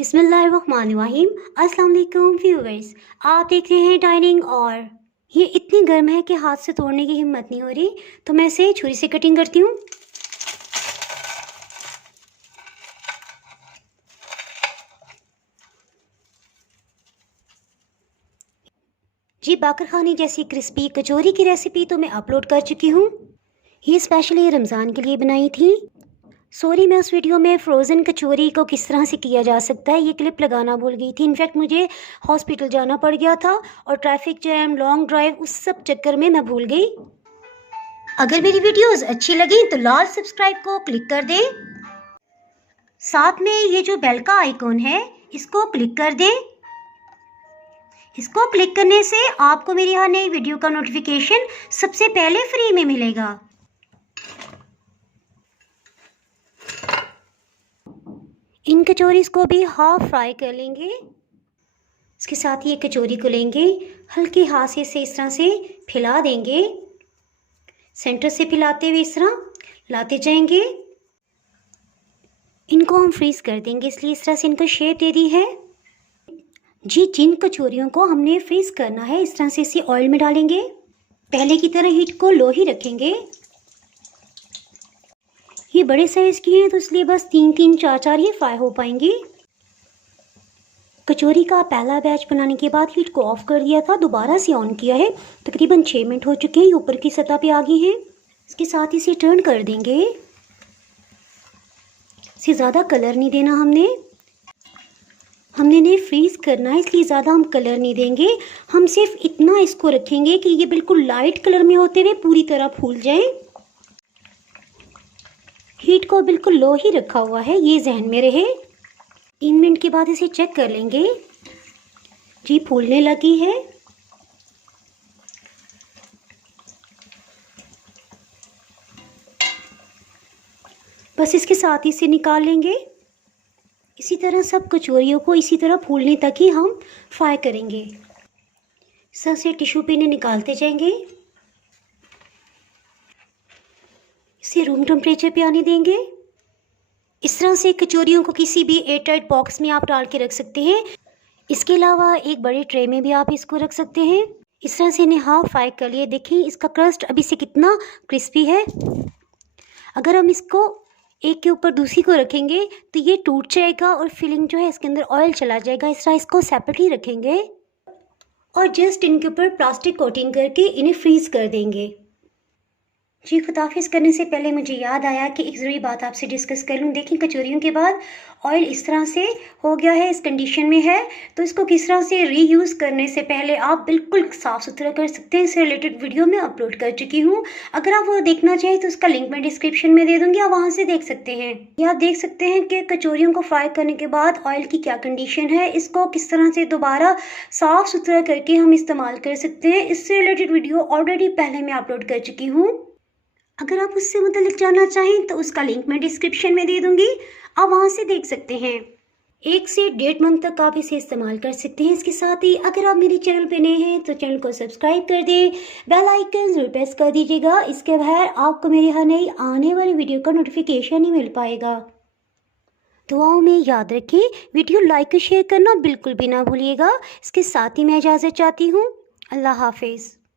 बिस्मिल्लाहिर्रहमानिर्रहीम। अस्सलाम वालेकुम व्यूअर्स, आप देख रहे हैं डाइनिंग। और ये इतनी गर्म है कि हाथ से तोड़ने की हिम्मत नहीं हो रही, तो मैं इसे छुरी से कटिंग करती हूँ। जी, बाकर खानी जैसी क्रिस्पी कचौरी की रेसिपी तो मैं अपलोड कर चुकी हूँ। ये स्पेशली रमज़ान के लिए बनाई थी। सॉरी, मैं उस वीडियो में फ़्रोज़न कचौरी को किस तरह से किया जा सकता है ये क्लिप लगाना भूल गई थी। इनफैक्ट मुझे हॉस्पिटल जाना पड़ गया था और ट्रैफिक जैम, लॉन्ग ड्राइव, उस सब चक्कर में मैं भूल गई। अगर मेरी वीडियोस अच्छी लगी तो लाल सब्सक्राइब को क्लिक कर दें। साथ में ये जो बेल का आइकॉन है इसको क्लिक कर दें। इसको क्लिक करने से आपको मेरी हर नई वीडियो का नोटिफिकेशन सबसे पहले फ्री में मिलेगा। इन कचौरीज को भी हाफ फ्राई कर लेंगे। इसके साथ ही एक कचौरी को लेंगे, हल्के हाथ से इसे इस तरह से फैला देंगे। सेंटर से फैलाते हुए इस तरह लाते जाएंगे। इनको हम फ्रीज कर देंगे, इसलिए इस तरह से इनको शेप दे दी है। जी, जिन कचौरियों को हमने फ्रीज करना है इस तरह से इसे ऑयल में डालेंगे। पहले की तरह हीट को लो ही रखेंगे। ये बड़े साइज की हैं तो इसलिए बस 3-3, 4-4 ही फ्राई हो पाएंगी। कचौरी का पहला बैच बनाने के बाद हीट को ऑफ कर दिया था, दोबारा से ऑन किया है। तकरीबन 6 मिनट हो चुके हैं, ये ऊपर की सतह पे आ गई हैं। इसके साथ इसे टर्न कर देंगे। इसे ज़्यादा कलर नहीं देना हमने इन्हें फ्रीज करना है, इसलिए ज़्यादा हम कलर नहीं देंगे। हम सिर्फ इतना इसको रखेंगे कि ये बिल्कुल लाइट कलर में होते हुए पूरी तरह फूल जाए। हीट को बिल्कुल लो ही रखा हुआ है, ये जहन में रहे। 3 मिनट के बाद इसे चेक कर लेंगे। जी, फूलने लगी है। बस इसके साथ ही इसे निकाल लेंगे। इसी तरह सब कचौरियों को इसी तरह फूलने तक ही हम फ्राई करेंगे। इस तरह से टिश्यू पे निकालते जाएंगे। इसे रूम टेम्परेचर पे आने देंगे। इस तरह से कचौरियों को किसी भी एयरटाइट बॉक्स में आप डाल के रख सकते हैं। इसके अलावा एक बड़े ट्रे में भी आप इसको रख सकते हैं। इस तरह से इन्हें हाफ फ्राई कर लिए। देखिए इसका क्रस्ट अभी से कितना क्रिस्पी है। अगर हम इसको एक के ऊपर दूसरी को रखेंगे तो ये टूट जाएगा और फिलिंग जो है इसके अंदर ऑयल चला जाएगा। इस तरह इसको सेपरेट ही रखेंगे और जस्ट इनके ऊपर प्लास्टिक कोटिंग करके इन्हें फ्रीज कर देंगे। जी, खुदाफिज करने से पहले मुझे याद आया कि एक ज़रूरी बात आपसे डिस्कस कर लूँ। देखिए कचौरियों के बाद ऑयल इस तरह से हो गया है, इस कंडीशन में है, तो इसको किस तरह से रीयूज़ करने से पहले आप बिल्कुल साफ़ सुथरा कर सकते हैं। इससे रिलेटेड वीडियो मैं अपलोड कर चुकी हूँ। अगर आप वो देखना चाहें तो उसका लिंक मैं डिस्क्रिप्शन में दे दूँगी, आप वहाँ से देख सकते हैं। या आप देख सकते हैं कि कचौरियों को फ्राई करने के बाद ऑयल की क्या कंडीशन है, इसको किस तरह से दोबारा साफ़ सुथरा करके हम इस्तेमाल कर सकते हैं। इससे रिलेटेड वीडियो ऑलरेडी पहले मैं अपलोड कर चुकी हूँ। अगर आप उससे मुतल्लिक जानना चाहें तो उसका लिंक मैं डिस्क्रिप्शन में दे दूंगी, आप वहाँ से देख सकते हैं। 1 से 1.5 मंथ तक आप इसे इस्तेमाल कर सकते हैं। इसके साथ ही अगर आप मेरे चैनल पे नए हैं तो चैनल को सब्सक्राइब कर दें, बेल आइकन जरूर प्रेस कर दीजिएगा। इसके बगैर आपको मेरी हर नई आने वाली वीडियो का नोटिफिकेशन ही मिल पाएगा। दुआओं में याद रखें, वीडियो लाइक और शेयर करना बिल्कुल भी ना भूलिएगा। इसके साथ ही मैं इजाज़त चाहती हूँ। अल्लाह हाफिज़।